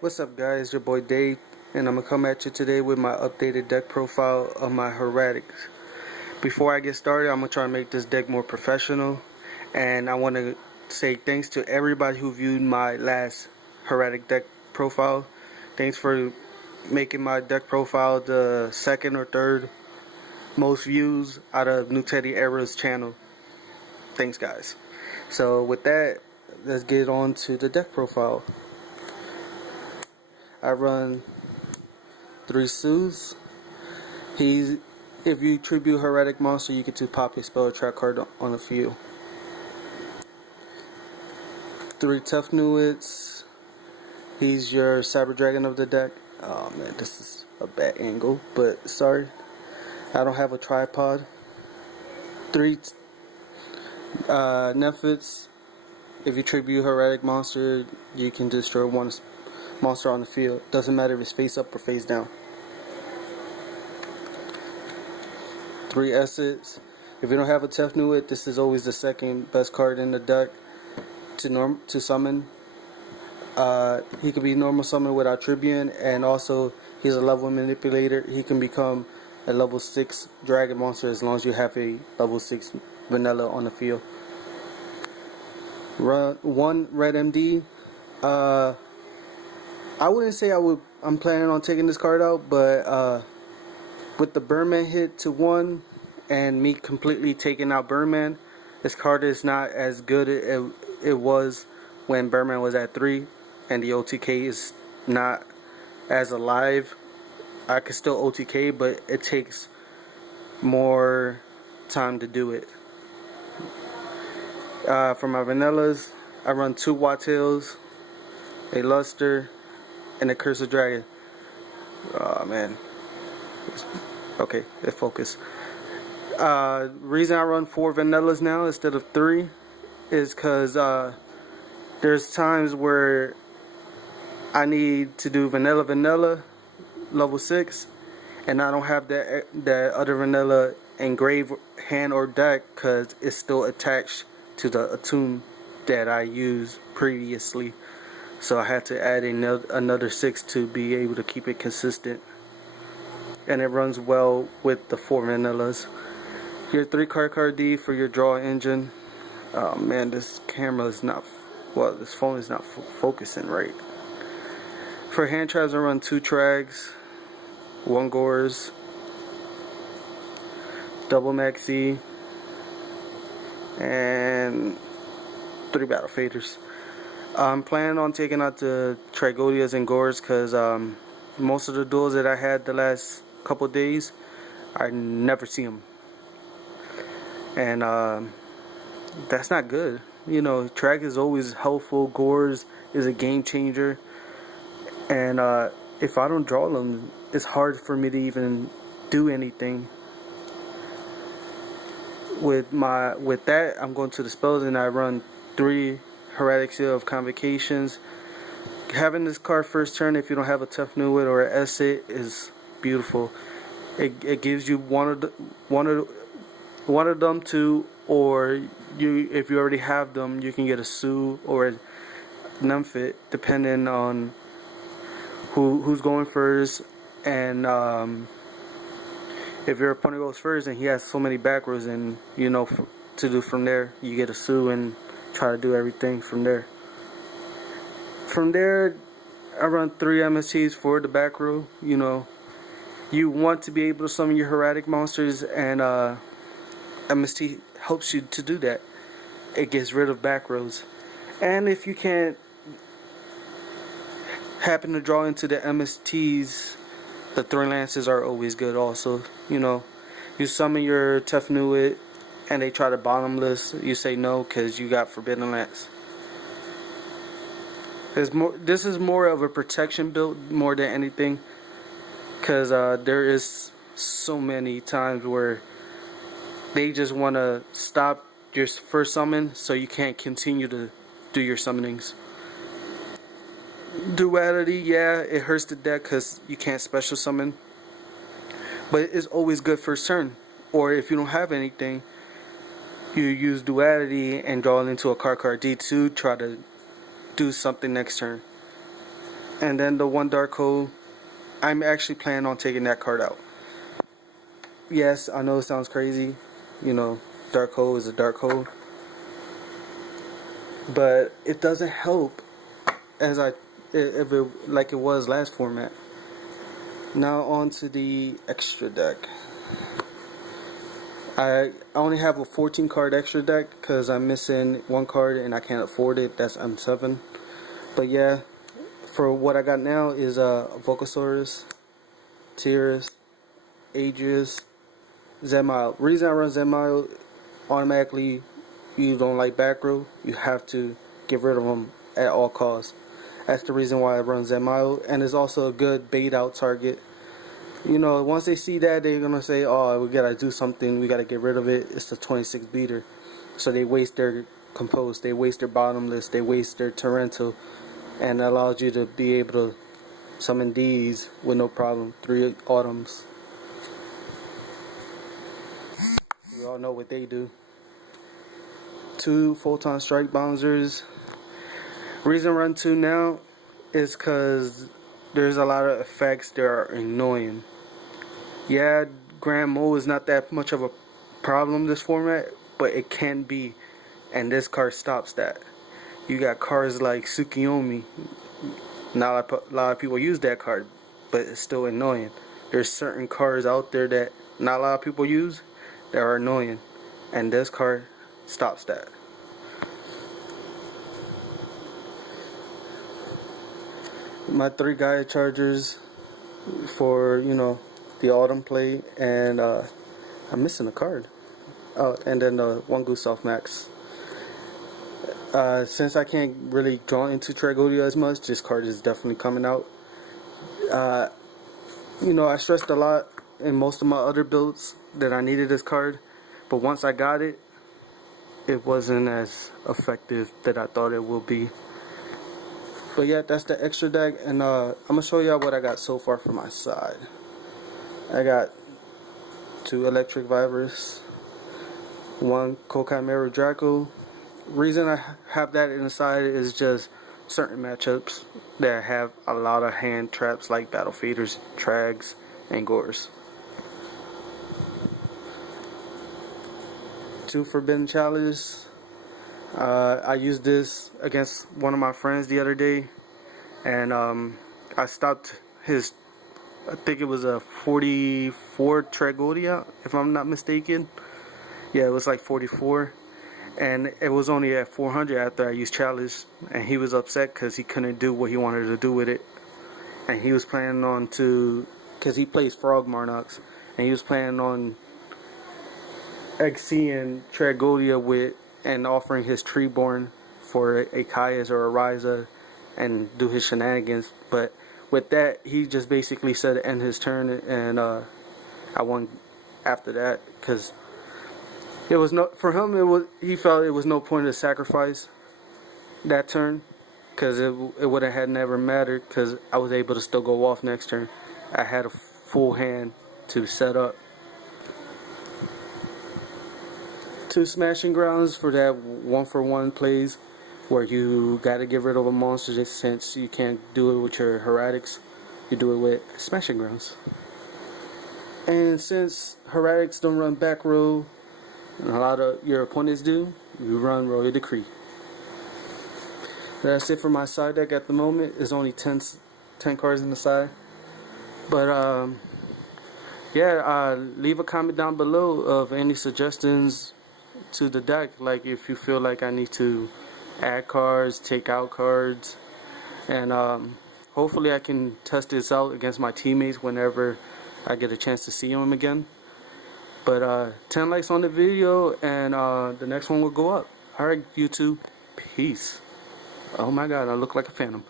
What's up, guys? Your boy Dave, and I'm gonna come at you today with my updated deck profile of my Hieratics. Before I get started, I'm gonna try to make this deck more professional, and I want to say thanks to everybody who viewed my last Hieratic deck profile. Thanks for making my deck profile the second or third most views out of Newteddyera's channel. Thanks, guys. So with that, let's get on to the deck profile. I run 3 Soothes. If you tribute Hieratic monster, you get to pop a spell or trap card on the field. 3 Tough Newteds. He's your Cyber Dragon of the deck. Oh man, this is a bad angle, but sorry. I don't have a tripod. 3 Nefits. If you tribute Hieratic monster, you can destroy one monster on the field. Doesn't matter if it's face up or face down. 3 Essets. If you don't have a Tough Newted, this is always the second best card in the deck to summon. He can be normal summon without Tribune, and also he's a level manipulator. He can become a level 6 dragon monster as long as you have a level 6 vanilla on the field. 1 Red MD. I wouldn't say I'm planning on taking this card out, but with the Birdman hit to 1 and me completely taking out Birdman, this card is not as good as it was when Birdman was at 3, and the OTK is not as alive. I can still OTK, but it takes more time to do it. For my vanillas, I run 2 Wattails, a Luster, and a Curse of Dragon. Oh man. Okay, let's focus. Reason I run 4 vanillas now instead of 3 is because there's times where I need to do vanilla level 6, and I don't have that other vanilla engraved hand or deck because it's still attached to the attune that I used previously. So I had to add another 6 to be able to keep it consistent. And it runs well with the 4 vanillas. Your 3 card D for your draw engine. Oh man, this camera is not, well, this phone is not focusing right. For hand traps, I run 2 Trags, 1 Gores, double Maxi, and 3 Battle Faders. I'm planning on taking out the Trigodias and Gores because most of the duels that I had the last couple days, I never see them. And that's not good. You know, Trag is always helpful. Gores is a game changer. And if I don't draw them, it's hard for me to even do anything. With that, I'm going to the spells, and I run 3 Hieratic Seal of Convocations. Having this card first turn, if you don't have a Tough Newted or an Esset, is beautiful. It gives you one of them two, or if you already have them, you can get a Sue or a Nymphit, depending on who's going first. And if your opponent goes first and he has so many back rows, and you know to do from there, you get a Sue and try to do everything from there. From there, I run 3 MSTs for the back row. You know, you want to be able to summon your Hieratic monsters, and MST helps you to do that. It gets rid of back rows. And if you can't happen to draw into the MSTs, the Thorn Lances are always good also. You know, you summon your Tough Newted and they try to bottomless, you say no because you got Forbidden Lance. This is more of a protection build more than anything, because there is so many times where they just want to stop your first summon so you can't continue to do your summonings. Duality, yeah, it hurts the deck because you can't special summon, but it's always good first turn. Or if you don't have anything, you use Duality and draw it into a card D2, try to do something next turn. And then the one dark hole, I'm actually planning on taking that card out. Yes, I know it sounds crazy, you know, dark hole is a dark hole, but it doesn't help as if it like it was last format. Now on to the extra deck. I only have a 14 card extra deck because I'm missing one card and I can't afford it. That's M7. But yeah, for what I got now is Vocosaurus, Tyrus, Aegis, Zenmile. Reason I run Zenmile, automatically you don't like back row, you have to get rid of them at all costs. That's the reason why I run Zenmile, and it's also a good bait out target. You know, once they see that, they're gonna say, oh, we gotta do something, we gotta get rid of it. It's the 26 beater. So they waste their Compose, they waste their Bottomless, they waste their Torrential, and it allows you to be able to summon these with no problem. 3 Autumns. We all know what they do. 2 Photon Strike Bouncers. Reason I run 2 now is because there's a lot of effects that are annoying. Yeah, Grand Mo is not that much of a problem this format, but it can be, and this card stops that. You got cards like Tsukiyomi. Not a lot of people use that card, but it's still annoying. There's certain cards out there that not a lot of people use that are annoying, and this card stops that. My 3 Gaia Chargers for, you know, the autumn play, and I'm missing a card. Oh, and then 1 Gustav Max. Since I can't really draw into Tragodia as much, this card is definitely coming out. You know, I stressed a lot in most of my other builds that I needed this card, but once I got it, it wasn't as effective that I thought it would be. But yeah, that's the extra deck, and I'm gonna show y'all what I got so far from my side. I got 2 Electric Vipers, 1 Kokai Meru Draco. Reason I have that inside is just certain matchups that have a lot of hand traps like Battle Feeders, Trags, and Gores. 2 Forbidden Chalice. I used this against one of my friends the other day, and I stopped his, I think it was a 44 Tragodia, if I'm not mistaken. Yeah, it was like 44, and it was only at 400 after I used Chalice, and he was upset because he couldn't do what he wanted to do with it, and he was planning on because he plays Frog Marnox, and he was planning on XCing Tragodia with and offering his Treeborn for a Kaias or a Ryza and do his shenanigans. But with that, he just basically said end his turn, and I won after that because it was no, for him, it was, he felt it was no point to sacrifice that turn because it would have had never mattered because I was able to still go off next turn. I had a full hand to set up. 2 Smashing Grounds for that 1-for-1 plays where you gotta get rid of a monster just since you can't do it with your Hieratics. You do it with Smashing Grounds. And since Hieratics don't run back row, and a lot of your opponents do, you run Royal Decree. That's it for my side deck at the moment. There's only 10 cards in the side. But yeah, leave a comment down below of any suggestions to the deck, like if you feel like I need to add cards, take out cards, and hopefully I can test this out against my teammates whenever I get a chance to see them again. But 10 likes on the video, and the next one will go up. Alright, YouTube, peace. Oh my god, I look like a phantom.